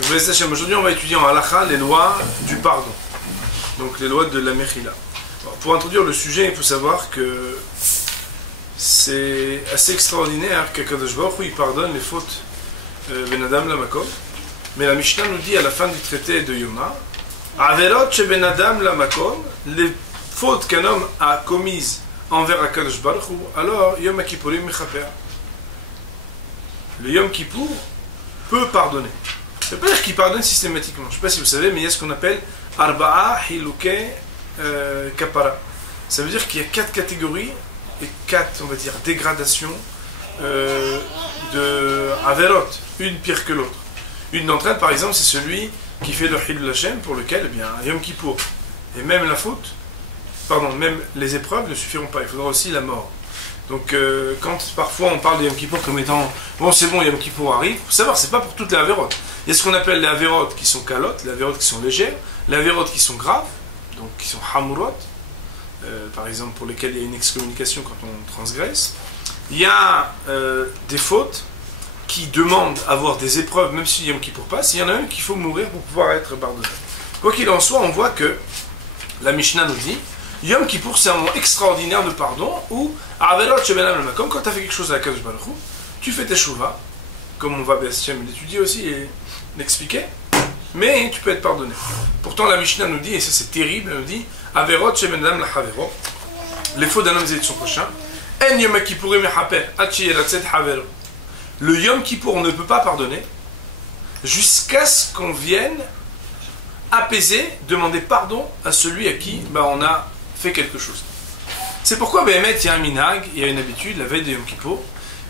Aujourd'hui, on va étudier en halakha les lois du pardon. Donc les lois de la mechila. Pour introduire le sujet, il faut savoir que c'est assez extraordinaire qu'Akadosh Baruch Hu il pardonne les fautes ben Adam la makom. Mais la Mishnah nous dit à la fin du traité de Yoma, Averot che ben Adam la makom, les fautes qu'un homme a commises envers Akadosh Baruch Hu, alors Yom Kippourim mechaper. Le Yom Kippour peut pardonner. Ça veut pas dire qu'il pardonne systématiquement. Je ne sais pas si vous savez, mais il y a ce qu'on appelle Arba'a Hiluke Kapara. Ça veut dire qu'il y a 4 catégories et 4, on va dire, dégradations de Averot, une pire que l'autre. Une d'entre elles, par exemple, c'est celui qui fait le Hilul Hashem, pour lequel, eh bien, Yom Kippour, et même la faute, pardon, même les épreuves ne suffiront pas. Il faudra aussi la mort. Donc, quand parfois on parle de Yom Kippour comme étant bon, c'est bon, Yom Kippour arrive, il faut savoir, c'est pas pour toutes les avérotes. Il y a ce qu'on appelle les avérotes qui sont calottes, les avérotes qui sont légères, les avérotes qui sont graves, donc qui sont hamurot, par exemple pour lesquelles il y a une excommunication quand on transgresse. Il y a des fautes qui demandent à avoir des épreuves, même si Yom Kippour passe. Il y en a une qu'il faut mourir pour pouvoir être pardonné. Quoi qu'il en soit, on voit que la Mishnah nous dit Yom Kippour, c'est un moment extraordinaire de pardon où, comme quand tu as fait quelque chose à Akadosh Baruch Hu, tu fais tes shuvah, comme on va bien l'étudier aussi et l'expliquer, mais tu peux être pardonné. Pourtant, la Mishnah nous dit, et ça c'est terrible, elle nous dit Averot shebenadam la havero, les fautes d'un homme et de son prochain, En Yom Kippourim mechaper, achi yelatzet havero. Le Yom Kippour, on ne peut pas pardonner jusqu'à ce qu'on vienne apaiser, demander pardon à celui à qui on a fait quelque chose. C'est pourquoi, il y a un minag, il y a une habitude, la veille de Yom Kippour.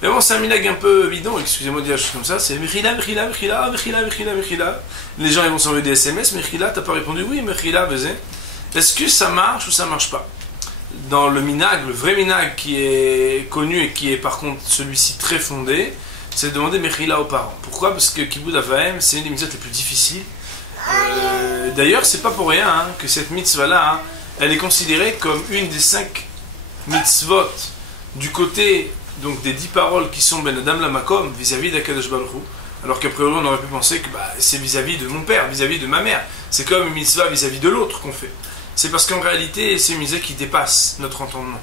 Mais bon, c'est un minag un peu bidon, excusez-moi de dire des choses comme ça, c'est Mechila, Mechila, Mechila, Mechila, Mechila, Mechila. Les gens ils vont s'envoyer des SMS, Mechila, t'as pas répondu, oui, Mechila, vas-y. Est-ce que ça marche ou ça marche pas? Dans le minag, le vrai minag qui est connu et qui est par contre celui-ci très fondé, c'est de demander Mechila aux parents. Pourquoi? Parce que Kibbud Avaim, c'est une des mitzvot les plus difficiles. D'ailleurs, c'est pas pour rien que cette mitzvah-là, elle est considérée comme une des 5 mitzvot du côté donc des 10 paroles qui sont Ben Adam la Makom vis-à-vis d'Akadosh Baruch Hu, alors qu'après on aurait pu penser que c'est vis-à-vis de mon père, vis-à-vis de ma mère. C'est comme une mitzvah vis-à-vis de l'autre qu'on fait. C'est parce qu'en réalité, c'est une mitzvah qui dépasse notre entendement.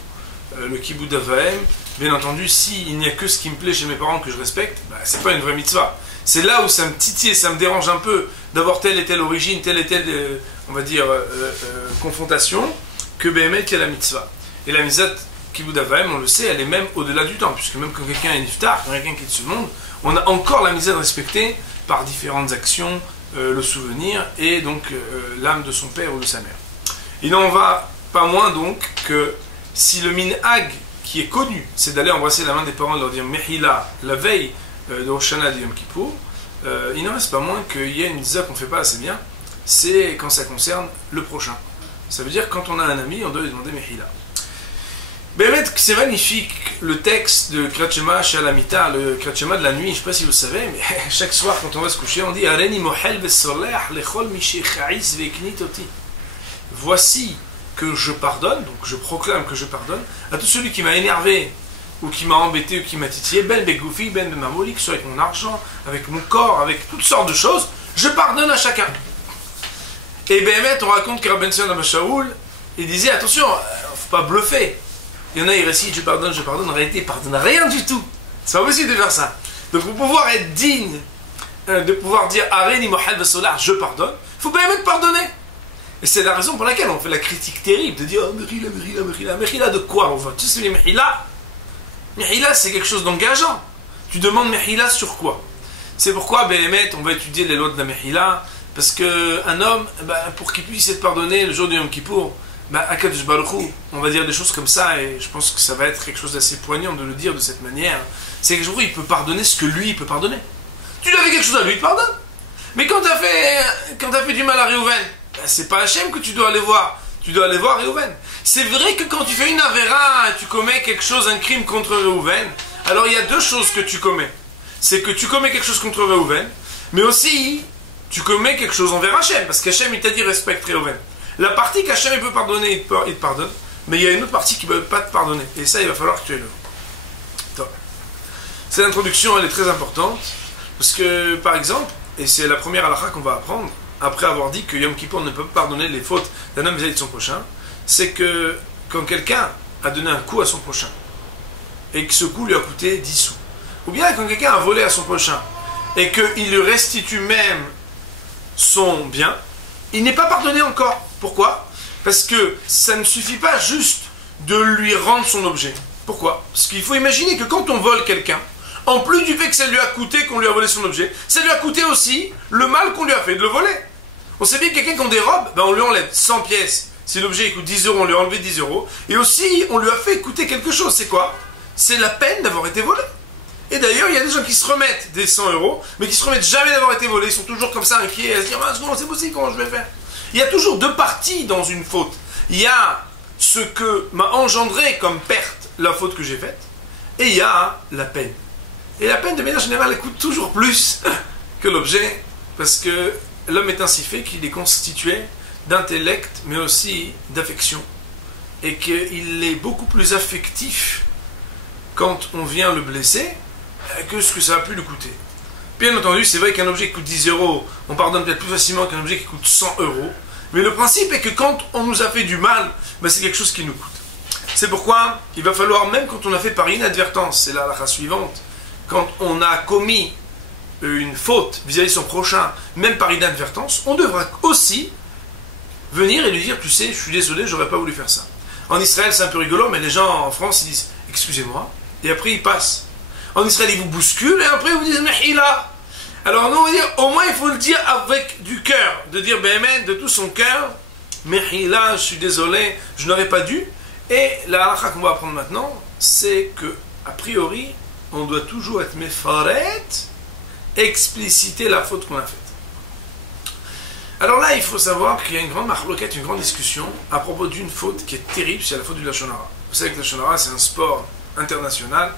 Le Kibbud Avaim, bien entendu, s'il n'y a que ce qui me plaît chez mes parents que je respecte, c'est pas une vraie mitzvah. C'est là où ça me titille, ça me dérange un peu d'avoir telle et telle origine, telle et telle, on va dire, confrontation, que Béhémet qui a la mitzvah. Et la mitzvah Kibbud Avaim, on le sait, elle est même au-delà du temps, puisque même quand quelqu'un est niftar, quand quelqu'un quitte ce monde, on a encore la mitzvah de respecter par différentes actions le souvenir et donc l'âme de son père ou de sa mère. Il n'en va pas moins donc que si le minhag qui est connu, c'est d'aller embrasser la main des parents et leur dire Mechila la veille de Rosh Hashanah de Yom Kippour, il n'en reste pas moins qu'il y a une mitzvah qu'on ne fait pas assez bien, c'est quand ça concerne le prochain. Ça veut dire quand on a un ami, on doit lui demander Mechila. Bémet, c'est magnifique le texte de Kriyat Shema Shalamita, le Kriyat Shema de la nuit, je ne sais pas si vous savez, mais chaque soir quand on va se coucher, on dit Areni mohel vesoleh lechol mishechais veiknit oti. Voici que je pardonne, donc je proclame que je pardonne à tout celui qui m'a énervé, ou qui m'a embêté, ou qui m'a titillé, ben begoufi, ben bemamoli, que ce soit avec mon argent, avec mon corps, avec toutes sortes de choses, je pardonne à chacun. Et Bémet, on raconte que Rabben Sion Abba-Shaoul, il disait attention, faut pas bluffer. Il y en a, ils récitent je pardonne, en réalité, ils pardonnent rien du tout. C'est pas possible de faire ça. Donc pour pouvoir être digne, de pouvoir dire Areni Mohel Vesolar, je pardonne, il faut Bémet pardonner. Et c'est la raison pour laquelle on fait la critique terrible de dire oh, Mechila, Mechila, Mechila. Mechila de quoi on va? Tu sais, les Mechila, Mechila c'est quelque chose d'engageant. Tu demandes Mechila sur quoi? C'est pourquoi, Béhémet, on va étudier les lois de la Mechila, parce qu'un homme, pour qu'il puisse être pardonné le jour du Yom Kippour, Akadosh Baruch Hu, on va dire des choses comme ça, et je pense que ça va être quelque chose d'assez poignant de le dire de cette manière. C'est que il peut pardonner ce que lui, il peut pardonner. Tu lui as fait quelque chose à lui, il te pardonne. Mais quand tu as fait du mal à Réhouven, c'est pas Hachem que tu dois aller voir. Tu dois aller voir Réhouven. C'est vrai que quand tu fais une avéra, tu commets quelque chose, un crime contre Réhouven, alors il y a deux choses que tu commets. C'est que tu commets quelque chose contre Réhouven, mais aussi tu commets quelque chose envers Hachem, parce qu'Hachem il t'a dit respecte Réhouven. La partie qu'Hachem peut pardonner, il te pardonne, mais il y a une autre partie qui ne peut pas te pardonner. Et ça, il va falloir que tu aies le. Cette introduction, elle est très importante, parce que, par exemple, et c'est la première halakha qu'on va apprendre, après avoir dit que Yom Kippour ne peut pas pardonner les fautes d'un homme vis-à-vis de son prochain, c'est que quand quelqu'un a donné un coup à son prochain, et que ce coup lui a coûté 10 sous, ou bien quand quelqu'un a volé à son prochain, et qu'il lui restitue même son bien, il n'est pas pardonné encore. Pourquoi? Parce que ça ne suffit pas juste de lui rendre son objet. Pourquoi? Parce qu'il faut imaginer que quand on vole quelqu'un, en plus du fait que ça lui a coûté qu'on lui a volé son objet, ça lui a coûté aussi le mal qu'on lui a fait de le voler. On sait bien que quelqu'un qu'on dérobe, ben on lui enlève 100 pièces. Si l'objet coûte 10 euros, on lui a enlevé 10 euros. Et aussi, on lui a fait coûter quelque chose. C'est quoi? C'est la peine d'avoir été volé. Et d'ailleurs, il y a des gens qui se remettent des 100 euros, mais qui se remettent jamais d'avoir été volés. Ils sont toujours comme ça, inquiets, à se dire, ah, c'est possible, comment je vais faire? Il y a toujours deux parties dans une faute. Il y a ce que m'a engendré comme perte, la faute que j'ai faite, et il y a la peine. Et la peine, de manière générale, elle coûte toujours plus que l'objet, parce que l'homme est ainsi fait qu'il est constitué d'intellect, mais aussi d'affection. Et qu'il est beaucoup plus affectif quand on vient le blesser que ce que ça a pu lui coûter. Bien entendu, c'est vrai qu'un objet qui coûte 10 euros, on pardonne peut-être plus facilement qu'un objet qui coûte 100 euros. Mais le principe est que quand on nous a fait du mal, ben c'est quelque chose qui nous coûte. C'est pourquoi il va falloir, même quand on a fait par inadvertance, c'est la halakha suivante, quand on a commis une faute vis-à-vis de son prochain, même par inadvertance, on devra aussi venir et lui dire, tu sais, je suis désolé, j'aurais pas voulu faire ça. En Israël, c'est un peu rigolo, mais les gens en France, ils disent, excusez-moi, et après ils passent. En Israël, ils vous bousculent, et après ils vous disent, Mehila. Alors nous, on va dire, au moins il faut le dire avec du cœur, de dire, Béhémet, de tout son cœur, Mehila, je suis désolé, je n'aurais pas dû. Et la halakha qu'on va apprendre maintenant, c'est que, a priori, on doit toujours être mefaret, expliciter la faute qu'on a faite. Alors là, il faut savoir qu'il y a une grande marloquette, une grande discussion à propos d'une faute qui est terrible, c'est la faute du lashon hara. Vous savez que le lashon hara, c'est un sport international,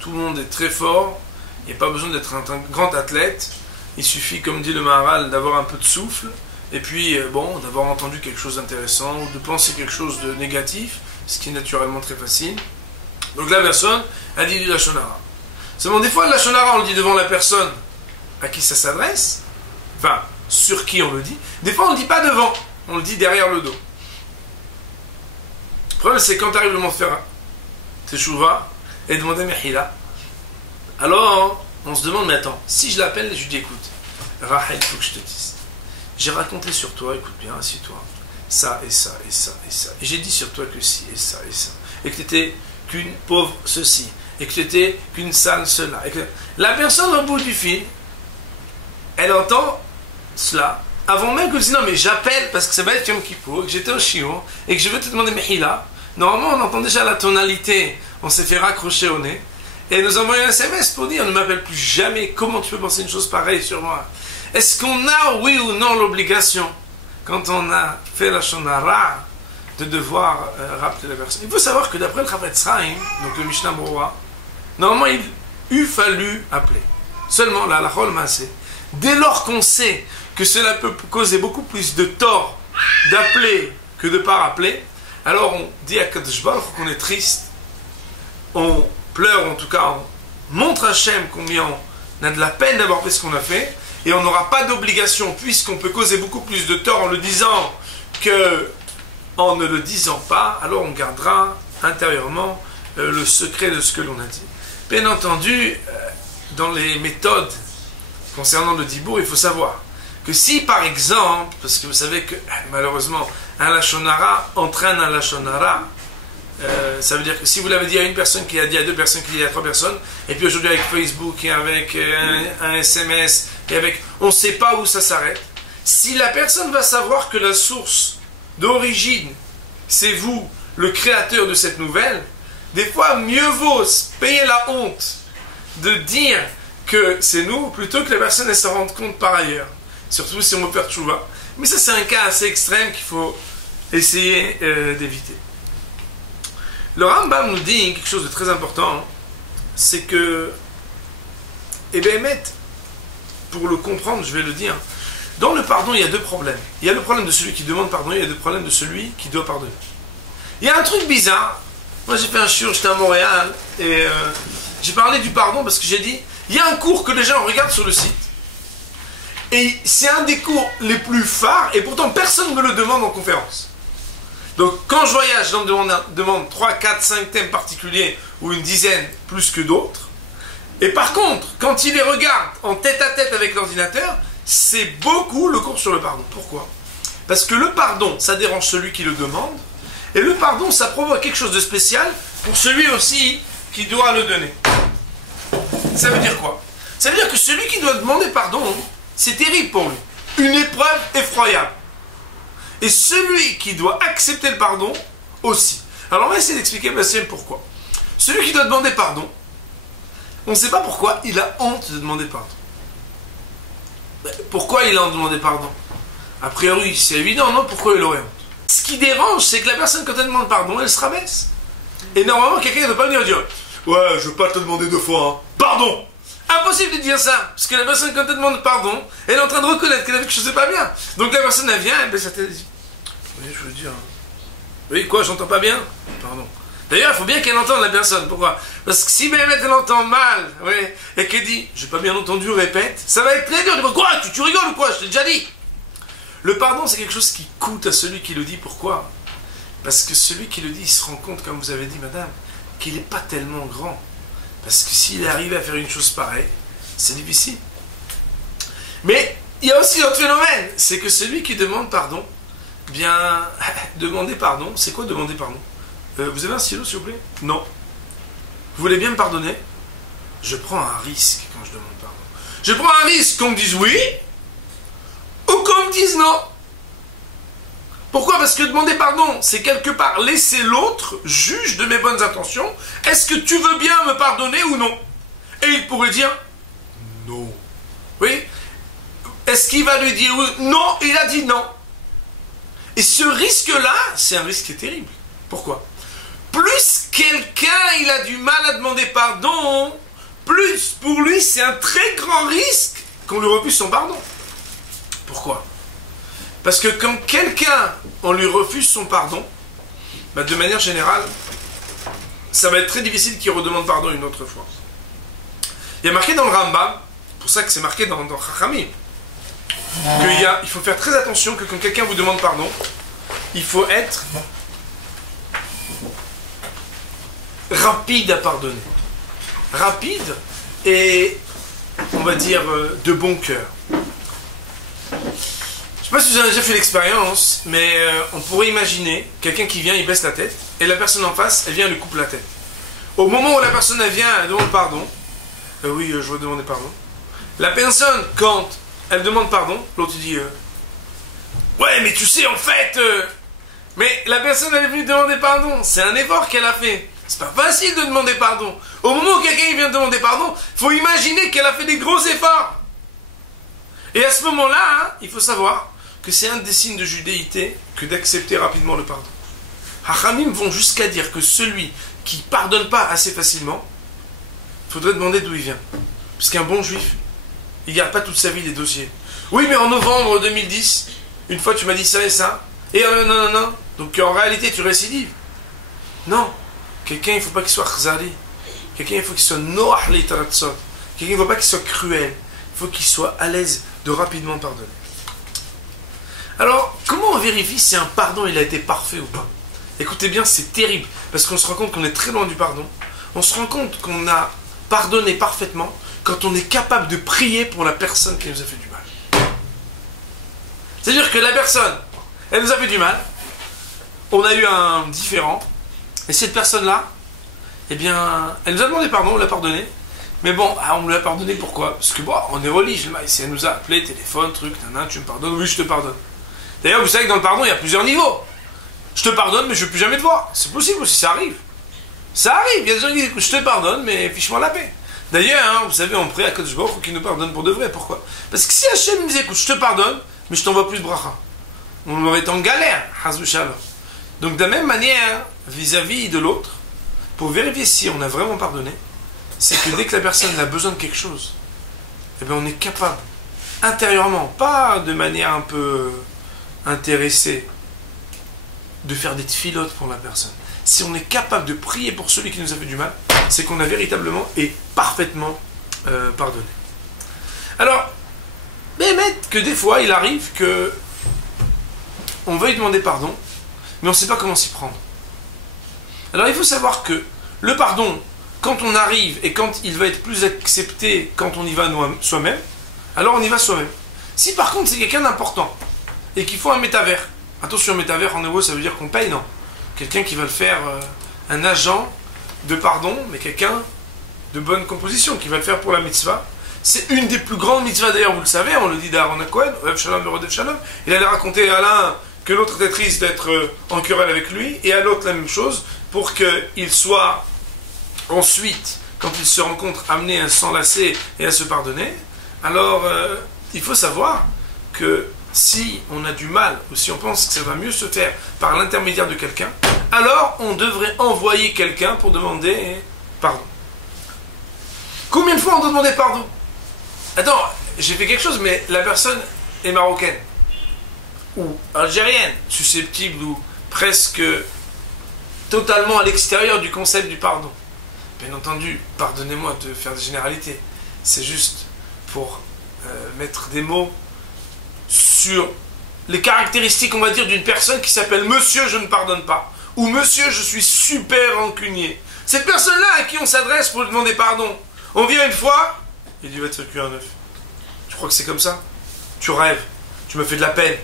tout le monde est très fort, il n'y a pas besoin d'être un grand athlète, il suffit, comme dit le Maharal, d'avoir un peu de souffle, et puis, bon, d'avoir entendu quelque chose d'intéressant, ou de penser quelque chose de négatif, ce qui est naturellement très facile. Donc la personne a dit du lashon hara. Seulement, des fois, le lashon hara, on le dit devant la personne à qui ça s'adresse, enfin, sur qui on le dit. Des fois, on ne le dit pas devant, on le dit derrière le dos. Le problème, c'est quand tu arrives le moment de faire teshuva et demander mehila, alors on se demande, mais attends, si je l'appelle et je lui dis, écoute, Rachel, il faut que je te dise, j'ai raconté sur toi, écoute bien, assieds-toi, ça et ça et ça et ça, et j'ai dit sur toi que ci et ça et ça, et que tu n'étais qu'une pauvre ceci, et que tu n'étais qu'une sale cela, et que la personne au bout du fil, elle entend cela, avant même que je dise non mais j'appelle parce que ça va être Yom Kippour, que j'étais au shiur et que je veux te demander Mehila. Normalement on entend déjà la tonalité, on s'est fait raccrocher au nez et nous envoyons un SMS pour dire ne m'appelle plus jamais, comment tu peux penser une chose pareille sur moi? Est-ce qu'on a oui ou non l'obligation quand on a fait la lashon hara de devoir rappeler la personne? Il faut savoir que d'après le Chafetz Chaim, donc le Mishnah Berurah, normalement il eût fallu appeler. Seulement la halakha l'maaseh, dès lors qu'on sait que cela peut causer beaucoup plus de tort d'appeler que de ne pas rappeler, alors on dit à Kadosh Baruch Hu qu'on est triste, on pleure en tout cas, on montre à Hachem combien on a de la peine d'avoir fait ce qu'on a fait, et on n'aura pas d'obligation, puisqu'on peut causer beaucoup plus de tort en le disant que en ne le disant pas, alors on gardera intérieurement le secret de ce que l'on a dit. Bien entendu, dans les méthodes concernant le dibour, il faut savoir que si par exemple, parce que vous savez que malheureusement un lashon hara entraîne un lashon hara, ça veut dire que si vous l'avez dit à une personne, qui l'a dit à deux personnes, qui l'a dit à trois personnes, et puis aujourd'hui avec Facebook et avec un SMS, et avec, on ne sait pas où ça s'arrête, si la personne va savoir que la source d'origine, c'est vous, le créateur de cette nouvelle, des fois mieux vaut payer la honte de dire que c'est nous, plutôt que la personne elle s'en rende compte par ailleurs. Surtout si on veut faire tchouva. Mais ça, c'est un cas assez extrême qu'il faut essayer d'éviter. Le Rambam nous dit quelque chose de très important, c'est que, et bien, pour le comprendre, je vais le dire, dans le pardon, il y a deux problèmes. Il y a le problème de celui qui demande pardon, il y a le problème de celui qui doit pardonner. Il y a un truc bizarre. Moi, j'ai fait un shiur, j'étais à Montréal, et j'ai parlé du pardon parce que j'ai dit, il y a un cours que les gens regardent sur le site. Et c'est un des cours les plus phares, et pourtant personne ne me le demande en conférence. Donc quand je voyage, on me demande 3, 4, 5 thèmes particuliers, ou une dizaine plus que d'autres. Et par contre, quand il les regarde en tête-à-tête avec l'ordinateur, c'est beaucoup le cours sur le pardon. Pourquoi? Parce que le pardon, ça dérange celui qui le demande, et le pardon, ça provoque quelque chose de spécial pour celui aussi qui doit le donner. Ça veut dire quoi? Ça veut dire que celui qui doit demander pardon, c'est terrible pour lui. Une épreuve effroyable. Et celui qui doit accepter le pardon, aussi. Alors on va essayer d'expliquer pourquoi. Celui qui doit demander pardon, on ne sait pas pourquoi il a honte de demander pardon. Pourquoi il a honte de demander pardon? A priori, c'est évident, non? Pourquoi il aurait honte? Ce qui dérange, c'est que la personne, quand elle demande pardon, elle se rabaisse. Et normalement, quelqu'un ne doit pas venir dire « Ouais, je ne veux pas te demander 2 fois, hein. Pardon !» Impossible de dire ça, parce que la personne, quand elle demande pardon, elle est en train de reconnaître qu'elle a fait quelque chose de pas bien. Donc la personne, elle vient, elle baisse sa tête et dit « Oui, je veux dire... Oui, quoi, j'entends pas bien? Pardon. » D'ailleurs, il faut bien qu'elle entende la personne. Pourquoi? Parce que si Mehmet, elle entend mal, oui, et qu'elle dit « J'ai pas bien entendu, répète », ça va être très dur. Quoi, tu rigoles ou quoi? Je t'ai déjà dit. Le pardon, c'est quelque chose qui coûte à celui qui le dit. Pourquoi? Parce que celui qui le dit, il se rend compte, comme vous avez dit, madame, qu'il n'est pas tellement grand. Parce que s'il est arrivé à faire une chose pareille, c'est difficile. Mais il y a aussi l'autre phénomène, c'est que celui qui demande pardon, bien, demander pardon, c'est quoi demander pardon? Vous avez un stylo, s'il vous plaît? Non. Vous voulez bien me pardonner? Je prends un risque quand je demande pardon. Je prends un risque qu'on me dise oui, ou qu'on me dise non. Pourquoi? Parce que demander pardon, c'est quelque part laisser l'autre juge de mes bonnes intentions. Est-ce que tu veux bien me pardonner ou non? Et il pourrait dire non. Oui? Est-ce qu'il va lui dire oui? Non, il a dit non. Et ce risque-là, c'est un risque qui est terrible. Pourquoi? Plus quelqu'un il a du mal à demander pardon, plus pour lui c'est un très grand risque qu'on lui refuse son pardon. Pourquoi? Parce que quand quelqu'un, on lui refuse son pardon, bah de manière générale, ça va être très difficile qu'il redemande pardon une autre fois. Il y a marqué dans le Rambam, pour ça que c'est marqué dans Chachamim, qu'il faut faire très attention que quand quelqu'un vous demande pardon, il faut être rapide à pardonner. Rapide et, on va dire, de bon cœur. Je ne sais pas si vous avez déjà fait l'expérience, mais on pourrait imaginer quelqu'un qui vient, il baisse la tête, et la personne en face, elle vient, elle lui coupe la tête. Au moment où la personne elle vient, elle demande pardon. Oui, je veux demander pardon. La personne, quand elle demande pardon, l'autre dit ouais, mais tu sais, en fait... Mais la personne elle est venue demander pardon. C'est un effort qu'elle a fait. C'est pas facile de demander pardon. Au moment où quelqu'un vient demander pardon, il faut imaginer qu'elle a fait des gros efforts. Et à ce moment-là, hein, il faut savoir que c'est un des signes de judéité que d'accepter rapidement le pardon. Hachamim vont jusqu'à dire que celui qui pardonne pas assez facilement, il faudrait demander d'où il vient. Parce qu'un bon juif, il ne garde pas toute sa vie les dossiers. Oui, mais en novembre 2010, une fois tu m'as dit ça et ça, et non. Donc en réalité tu récidives. Non. Quelqu'un, il ne faut pas qu'il soit khzari. Quelqu'un, il faut qu'il soit noah li taratsot. Quelqu'un, il ne faut pas qu'il soit cruel. Il faut qu'il soit à l'aise de rapidement pardonner. Alors, comment on vérifie si un pardon il a été parfait ou pas? Écoutez bien, c'est terrible. Parce qu'on se rend compte qu'on est très loin du pardon. On se rend compte qu'on a pardonné parfaitement quand on est capable de prier pour la personne qui nous a fait du mal. C'est-à-dire que la personne, elle nous a fait du mal. On a eu un différend. Et cette personne-là, eh bien, elle nous a demandé pardon, on l'a pardonné. Mais bon, on me l'a pardonné pourquoi? Parce que bon, on est religieux, si elle nous a appelé, téléphone, truc, tu me pardonnes? Oui, je te pardonne. D'ailleurs, vous savez que dans le pardon, il y a plusieurs niveaux. Je te pardonne, mais je ne veux plus jamais te voir. C'est possible aussi, ça arrive. Ça arrive, il y a des gens qui disent, je te pardonne, mais fiche-moi la paix. D'ailleurs, hein, vous savez, on prie à Kadosh Baruch Hu qu'il nous pardonne pour de vrai. Pourquoi? Parce que si Hachem me disait, écoute, je te pardonne, mais je t'envoie plus de bracha, on aurait été en galère, Hazou Shalom. Donc de la même manière, vis-à-vis de l'autre, pour vérifier si on a vraiment pardonné, c'est que dès que la personne a besoin de quelque chose, eh bien on est capable, intérieurement, pas de manière un peu intéressée, de faire des tfilotes pour la personne. Si on est capable de prier pour celui qui nous a fait du mal, c'est qu'on a véritablement et parfaitement pardonné. Alors, Mehmet, que des fois, il arrive que on veuille demander pardon, mais on ne sait pas comment s'y prendre. Alors il faut savoir que le pardon, quand on arrive et quand il va être plus accepté quand on y va soi-même, alors on y va soi-même. Si par contre c'est quelqu'un d'important et qu'il faut un métavers, attention, métavers en hébreu ça veut dire qu'on paye, non. Quelqu'un qui va le faire, un agent de pardon, mais quelqu'un de bonne composition, qui va le faire pour la mitzvah. C'est une des plus grandes mitzvahs d'ailleurs, vous le savez, on le dit d'Aaron Cohen, il allait raconter à l'un que l'autre était triste d'être en querelle avec lui, et à l'autre la même chose, pour qu'il soit ensuite, quand ils se rencontrent, amenés à s'enlacer et à se pardonner. Alors, il faut savoir que si on a du mal, ou si on pense que ça va mieux se faire par l'intermédiaire de quelqu'un, alors on devrait envoyer quelqu'un pour demander pardon. Combien de fois on doit demander pardon? Attends, j'ai fait quelque chose, mais la personne est marocaine ou algérienne, susceptible ou presque totalement à l'extérieur du concept du pardon. Bien entendu, pardonnez-moi de faire des généralités. C'est juste pour mettre des mots sur les caractéristiques, on va dire, d'une personne qui s'appelle Monsieur je ne pardonne pas, ou Monsieur je suis super rancunier. Cette personne-là à qui on s'adresse pour lui demander pardon, on vient une fois, il dit va te faire cuire un œuf. Tu crois que c'est comme ça? Tu rêves, tu me fais de la peine,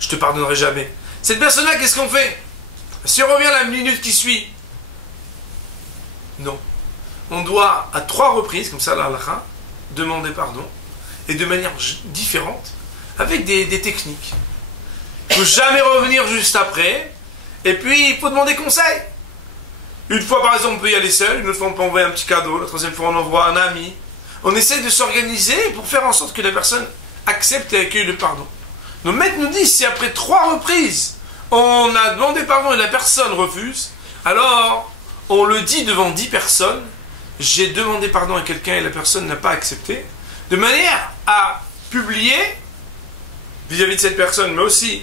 je te pardonnerai jamais. Cette personne-là, qu'est-ce qu'on fait? Si on revient à la minute qui suit, non. On doit, à 3 reprises, comme ça, la halakha, demander pardon, et de manière différente, avec des techniques. Il ne faut jamais revenir juste après, et puis il faut demander conseil. Une fois, par exemple, on peut y aller seul, une autre fois, on peut envoyer un petit cadeau, la troisième fois, on envoie un ami. On essaie de s'organiser pour faire en sorte que la personne accepte et accueille le pardon. Nos maîtres nous disent, si après 3 reprises, on a demandé pardon et la personne refuse, alors on le dit devant 10 personnes, j'ai demandé pardon à quelqu'un et la personne n'a pas accepté, de manière à publier vis-à-vis de cette personne, mais aussi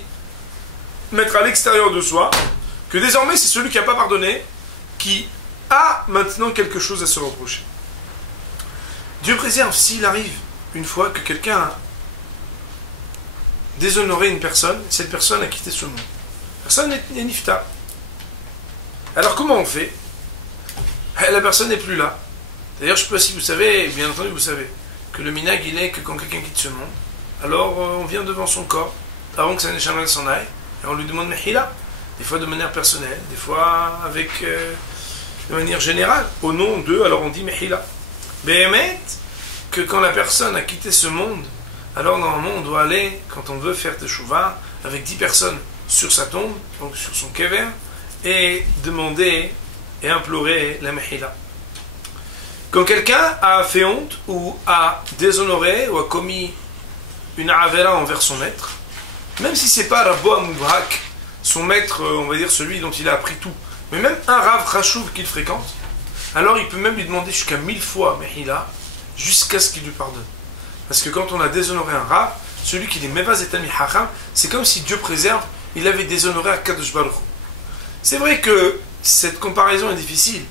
mettre à l'extérieur de soi, que désormais c'est celui qui n'a pas pardonné, qui a maintenant quelque chose à se reprocher. Dieu préserve s'il arrive une fois que quelqu'un a déshonoré une personne, cette personne a quitté ce monde. Personne n'est nifta. Alors comment on fait? La personne n'est plus là. D'ailleurs, je ne sais pas si vous savez, bien entendu vous savez, que le minag il est que quand quelqu'un quitte ce monde, alors on vient devant son corps, avant que sa neshama s'en aille, et on lui demande mehila, des fois de manière personnelle, des fois avec de manière générale, au nom d'eux, alors on dit mehila. Béhémet, que quand la personne a quitté ce monde, alors normalement on doit aller, quand on veut faire teshuva, avec 10 personnes sur sa tombe, donc sur son kever, et demander et implorer la mehila. Quand quelqu'un a fait honte, ou a déshonoré, ou a commis une avera envers son maître, même si c'est pas Rabbo Amoubrak, son maître, on va dire celui dont il a appris tout, mais même un Rav Rachouv qu'il fréquente, alors il peut même lui demander jusqu'à 1000 fois mehila, jusqu'à ce qu'il lui pardonne. Parce que quand on a déshonoré un Rav, celui qui est Mevaz et Tami Hacham, c'est comme si Dieu préserve, il avait déshonoré à Kadosh Baruch. C'est vrai que cette comparaison est difficile,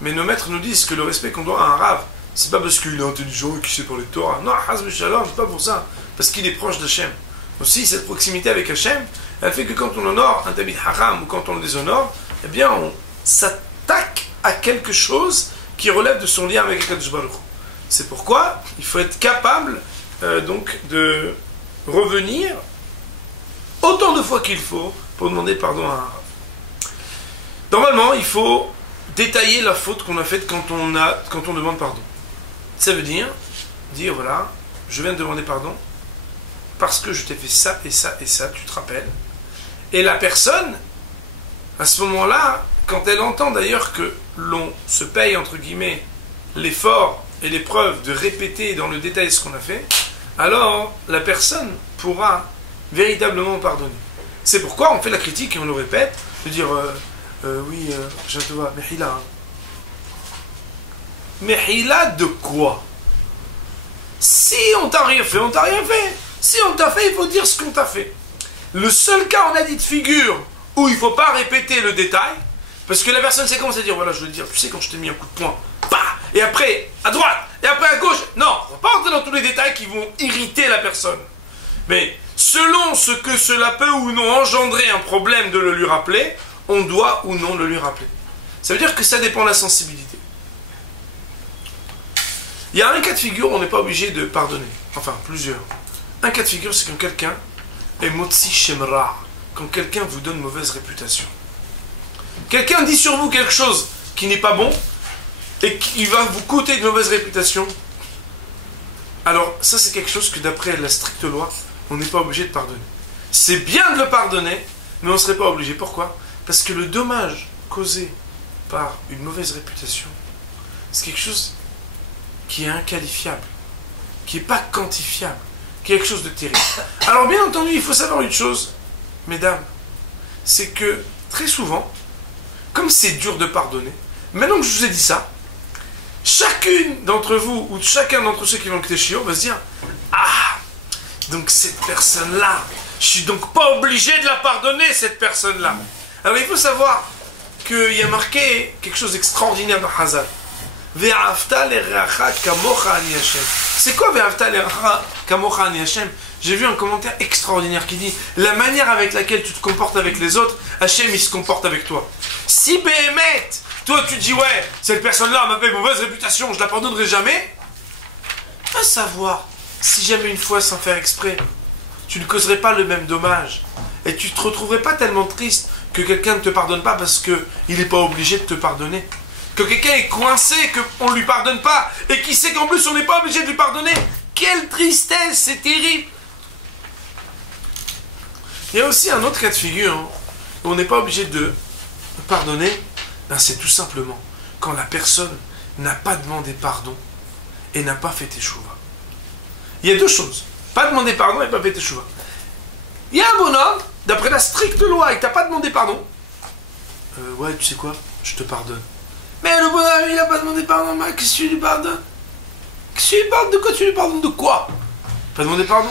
mais nos maîtres nous disent que le respect qu'on doit à un Rav, c'est pas parce qu'il est intelligent et qu'il sait parler de Torah. Non, Hazb Shalom, c'est pas pour ça. Parce qu'il est proche d'Hachem. Aussi, cette proximité avec Hachem, elle fait que quand on honore un Tabit Haram ou quand on le déshonore, eh bien, on s'attaque à quelque chose qui relève de son lien avec Akadosh Baruch. C'est pourquoi il faut être capable donc de revenir autant de fois qu'il faut pour demander pardon à un Rav. Normalement, il faut détailler la faute qu'on a faite quand on demande pardon. Ça veut dire voilà, je viens de demander pardon parce que je t'ai fait ça et ça et ça, tu te rappelles. Et la personne, à ce moment-là, quand elle entend d'ailleurs que l'on se paye, entre guillemets, l'effort et l'épreuve de répéter dans le détail ce qu'on a fait, alors la personne pourra véritablement pardonner. C'est pourquoi on fait la critique et on le répète, de dire oui, je te vois, mehila. Mehila de quoi? Si on t'a rien fait, on t'a rien fait. Si on t'a fait, il faut dire ce qu'on t'a fait. Le seul cas, on a dit de figure, où il ne faut pas répéter le détail, parce que la personne sait comment c'est dire, voilà, je veux dire, tu sais quand je t'ai mis un coup de poing, bah, et après à droite, et après à gauche. Non, on ne va pas entrer dans tous les détails qui vont irriter la personne. Mais selon ce que cela peut ou non engendrer un problème de le lui rappeler, on doit ou non le lui rappeler. Ça veut dire que ça dépend de la sensibilité. Il y a un cas de figure où on n'est pas obligé de pardonner. Enfin, plusieurs. Un cas de figure, c'est quand quelqu'un est motzi shemra, quand quelqu'un vous donne mauvaise réputation. Quelqu'un dit sur vous quelque chose qui n'est pas bon et qui va vous coûter de mauvaise réputation. Alors, ça c'est quelque chose que d'après la stricte loi, on n'est pas obligé de pardonner. C'est bien de le pardonner, mais on ne serait pas obligé. Pourquoi? Parce que le dommage causé par une mauvaise réputation, c'est quelque chose qui est inqualifiable, qui n'est pas quantifiable, qui est quelque chose de terrible. Alors bien entendu, il faut savoir une chose, mesdames, c'est que très souvent, comme c'est dur de pardonner, maintenant que je vous ai dit ça, chacune d'entre vous, ou chacun d'entre ceux qui vont quitter Shiur, va se dire, ah, donc cette personne-là, je suis donc pas obligé de la pardonner, cette personne-là. Alors il faut savoir qu'il y a marqué quelque chose d'extraordinaire dans Hazal. C'est quoi Ve'afta l'eracha kamocha ani Hashem? J'ai vu un commentaire extraordinaire qui dit la manière avec laquelle tu te comportes avec les autres, Hashem il se comporte avec toi. Si Béhémet, toi tu dis ouais, cette personne-là m'a fait une mauvaise réputation, je la pardonnerai jamais, va savoir si jamais une fois sans faire exprès, tu ne causerais pas le même dommage et tu te retrouverais pas tellement triste que quelqu'un ne te pardonne pas parce qu'il n'est pas obligé de te pardonner. Que quelqu'un est coincé, qu'on ne lui pardonne pas, et qui sait qu'en plus on n'est pas obligé de lui pardonner. Quelle tristesse, c'est terrible. Il y a aussi un autre cas de figure, hein, où on n'est pas obligé de pardonner, ben c'est tout simplement quand la personne n'a pas demandé pardon et n'a pas fait teshuva. Il y a deux choses, pas demander pardon et pas fait teshuva. Il y a un bonhomme, d'après la stricte loi, et que tu n'as pas demandé pardon, ouais, tu sais quoi, je te pardonne. Mais le bonhomme, il n'a pas demandé pardon, mais qu'est-ce que tu lui pardonnes? Qu'est-ce que tu lui pardonnes? De quoi tu lui pardonnes? De quoi? Pas demandé pardon.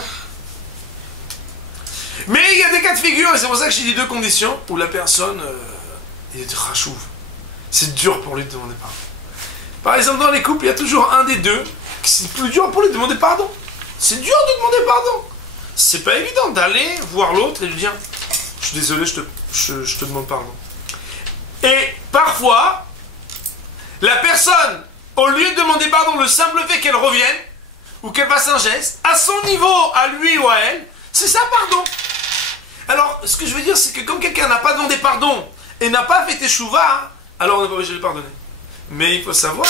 Mais il y a des cas de figure, et c'est pour ça que j'ai dit deux conditions, où la personne, il est rachouve. C'est dur pour lui de demander pardon. Par exemple, dans les couples, il y a toujours un des deux qui c'est plus dur pour lui de demander pardon. C'est dur de demander pardon. C'est pas évident d'aller voir l'autre et lui dire « Je suis désolé, je te demande pardon. » Et parfois, la personne, au lieu de demander pardon, le simple fait qu'elle revienne, ou qu'elle fasse un geste, à son niveau, à lui ou à elle, c'est ça pardon. Alors, ce que je veux dire, c'est que comme quelqu'un n'a pas demandé pardon et n'a pas fait teshuva, alors on n'est pas obligé de le pardonner. Mais il faut savoir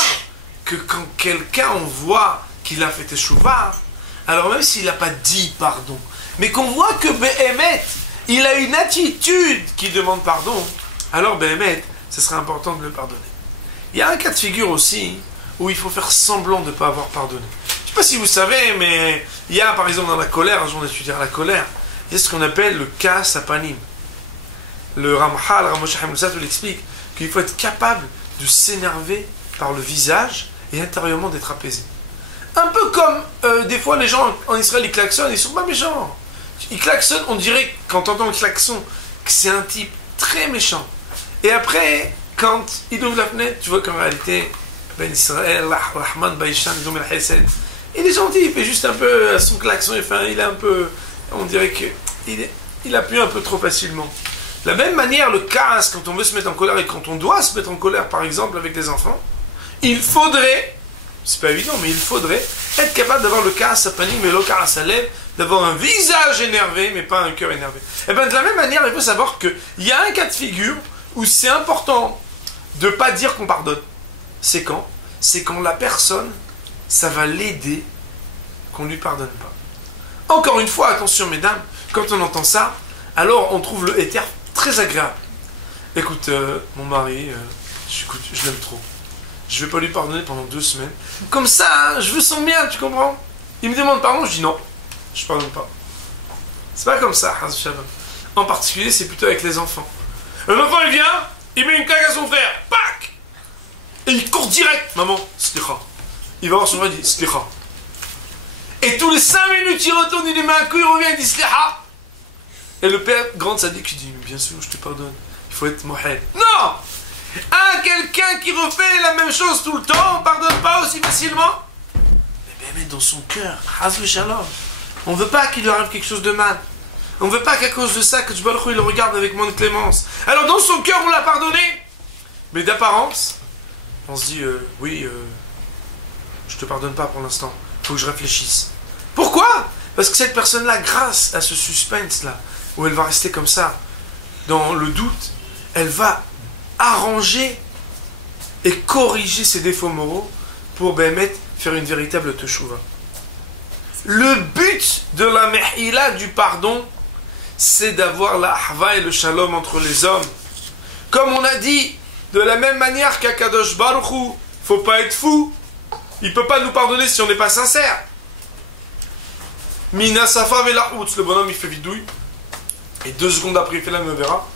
que quand quelqu'un, on voit qu'il a fait teshuva, alors même s'il n'a pas dit pardon, mais qu'on voit que Béhémet, il a une attitude qui demande pardon, alors Béhémet, ce serait important de le pardonner. Il y a un cas de figure aussi où il faut faire semblant de ne pas avoir pardonné. Je ne sais pas si vous savez, mais il y a par exemple dans la colère, un jour on a étudié la colère, il y a ce qu'on appelle le kas apanim. Le Ramchal, Ramosh Hamoussat, l'explique qu'il faut être capable de s'énerver par le visage et intérieurement d'être apaisé. Un peu comme des fois les gens en Israël ils klaxonnent, ils ne sont pas méchants. Ils klaxonnent, on dirait quand on entend le klaxon que c'est un type très méchant. Et après, quand il ouvre la fenêtre, tu vois qu'en réalité, Ben Israël, Rahman, Baïchan, il est gentil, il fait juste un peu son klaxon, il est un peu, on dirait qu'il appuie un peu trop facilement. De la même manière, le casse, quand on veut se mettre en colère et quand on doit se mettre en colère, par exemple, avec des enfants, il faudrait, c'est pas évident, mais il faudrait être capable d'avoir le casse à panique, mais le casse à lèvres, d'avoir un visage énervé, mais pas un cœur énervé. Et bien de la même manière, il faut savoir qu'il y a un cas de figure où c'est important de ne pas dire qu'on pardonne. C'est quand? C'est quand la personne, ça va l'aider qu'on ne lui pardonne pas. Encore une fois, attention mesdames, quand on entend ça, alors on trouve le éther très agréable. Écoute, mon mari, je l'aime trop. Je ne vais pas lui pardonner pendant 2 semaines. Comme ça, hein, je veux son bien, tu comprends? Il me demande pardon, je dis non, je ne pardonne pas. C'est pas comme ça, Haz Shalom. En particulier, c'est plutôt avec les enfants. Un enfant, il vient, il met une claque à son frère, pac! Et il court direct. Maman, slicha. Il va voir son frère, il dit slicha. Et tous les 5 minutes, il retourne, il lui met un coup, il revient, il dit slicha. Et le père, grand sadique, il dit, bien sûr, je te pardonne. Il faut être mohel. Non! Quelqu'un qui refait la même chose tout le temps, on ne pardonne pas aussi facilement. Mais bien mettre dans son cœur, Haz Shalom. On ne veut pas qu'il lui arrive quelque chose de mal. On ne veut pas qu'à cause de ça, que Baruch Hu, il le regarde avec moins de clémence. Alors dans son cœur, on l'a pardonné. Mais d'apparence, on se dit, je te pardonne pas pour l'instant. Il faut que je réfléchisse. Pourquoi? Parce que cette personne-là, grâce à ce suspense-là, où elle va rester comme ça, dans le doute, elle va arranger et corriger ses défauts moraux pour faire une véritable teshuva. Le but de la mehila, du pardon, c'est d'avoir la ahva et le shalom entre les hommes. Comme on a dit, de la même manière qu'Akadosh Baruch Hu, faut pas être fou. Il peut pas nous pardonner si on n'est pas sincère. Mina safa velahutz, le bonhomme il fait vidouille. Et 2 secondes après il fait la mevera.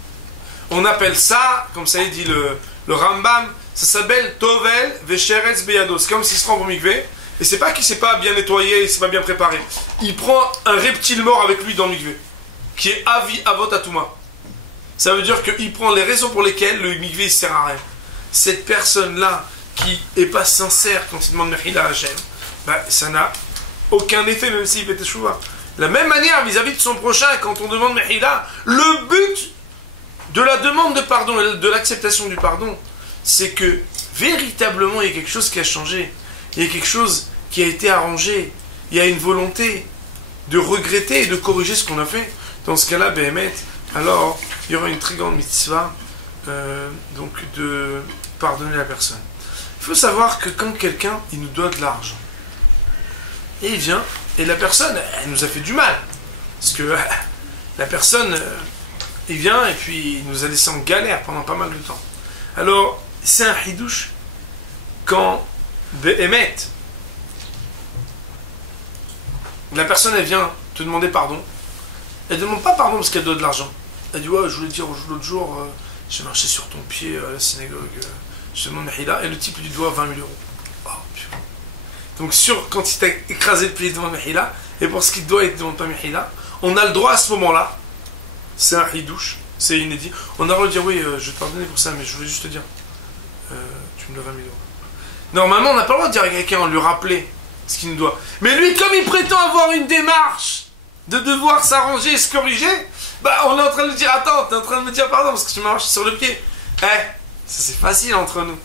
On appelle ça, comme ça il dit le Rambam, ça s'appelle Tovel Vesheretz Beyado. C'est comme s'il se rend au mikvé. Et c'est pas qu'il s'est pas bien nettoyé, il s'est pas bien préparé. Il prend un reptile mort avec lui dans le mikvé, qui est Avi Avot Atuma. Ça veut dire qu'il prend les raisons pour lesquelles le mikvé ne sert à rien. Cette personne-là, qui n'est pas sincère quand il demande Mechila à Hachem, ça n'a aucun effet, même s'il fait teshuva. De la même manière, vis-à-vis de son prochain, quand on demande Mechila, le but de la demande de pardon et de l'acceptation du pardon, c'est que véritablement il y a quelque chose qui a changé. Il y a quelque chose qui a été arrangé. Il y a une volonté de regretter et de corriger ce qu'on a fait. Dans ce cas-là, Béhémet, alors il y aura une très grande mitzvah donc de pardonner la personne. Il faut savoir que quand quelqu'un il nous doit de l'argent, et il vient, et la personne, elle nous a fait du mal. Parce que la personne, il vient et puis il nous a laissé en galère pendant pas mal de temps. Alors, c'est un hidouche quand Béhémet, la personne elle vient te demander pardon. Elle ne demande pas pardon parce qu'elle doit de l'argent. Elle dit ouais, je voulais dire l'autre jour, j'ai marché sur ton pied à la synagogue, je te demande Mehila, et le type lui doit 20 000 euros. Oh, putain. Donc quand il t'a écrasé le pied devant Mehila, et pour ce qu'il doit et ne demande pas Mehila, on a le droit à ce moment-là, c'est un hidouche, c'est inédit, on a le droit de dire oui, je vais te pardonner pour ça, mais je voulais juste te dire, tu me dois 20 000 euros. Normalement, on n'a pas le droit de dire à quelqu'un, lui rappeler ce qu'il nous doit. Mais lui, comme il prétend avoir une démarche de devoir s'arranger et se corriger, on est en train de lui dire, attends, tu es en train de me dire pardon parce que tu m'as marché sur le pied. Ça c'est facile entre nous.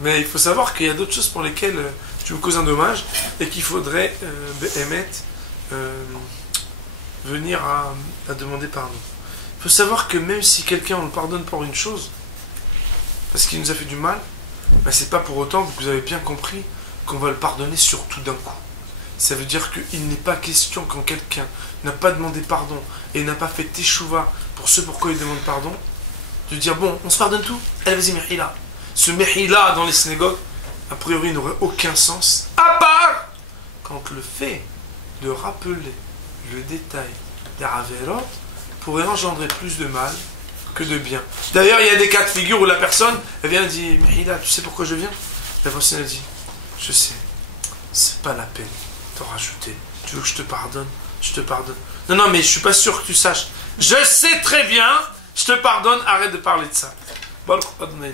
Mais il faut savoir qu'il y a d'autres choses pour lesquelles tu me causes un dommage et qu'il faudrait venir à demander pardon. Il faut savoir que même si quelqu'un on le pardonne pour une chose, parce qu'il nous a fait du mal, c'est pas pour autant que vous avez bien compris qu'on va le pardonner sur tout d'un coup. Ça veut dire qu'il n'est pas question quand quelqu'un n'a pas demandé pardon et n'a pas fait teshuva pour ce pourquoi il demande pardon, de dire bon, on se pardonne tout, allez vas-y mehila. Ce mehila dans les synagogues, a priori n'aurait aucun sens, à part quand le fait de rappeler le détail des Averot pourrait engendrer plus de mal que de bien. D'ailleurs, il y a des cas de figure où la personne, elle vient et dit Mehila, tu sais pourquoi je viens? La personne elle dit je sais, c'est pas la peine d'en rajouter. Tu veux que je te pardonne? Je te pardonne. Non, mais je suis pas sûr que tu saches. Je sais très bien, je te pardonne, arrête de parler de ça. Bon, on a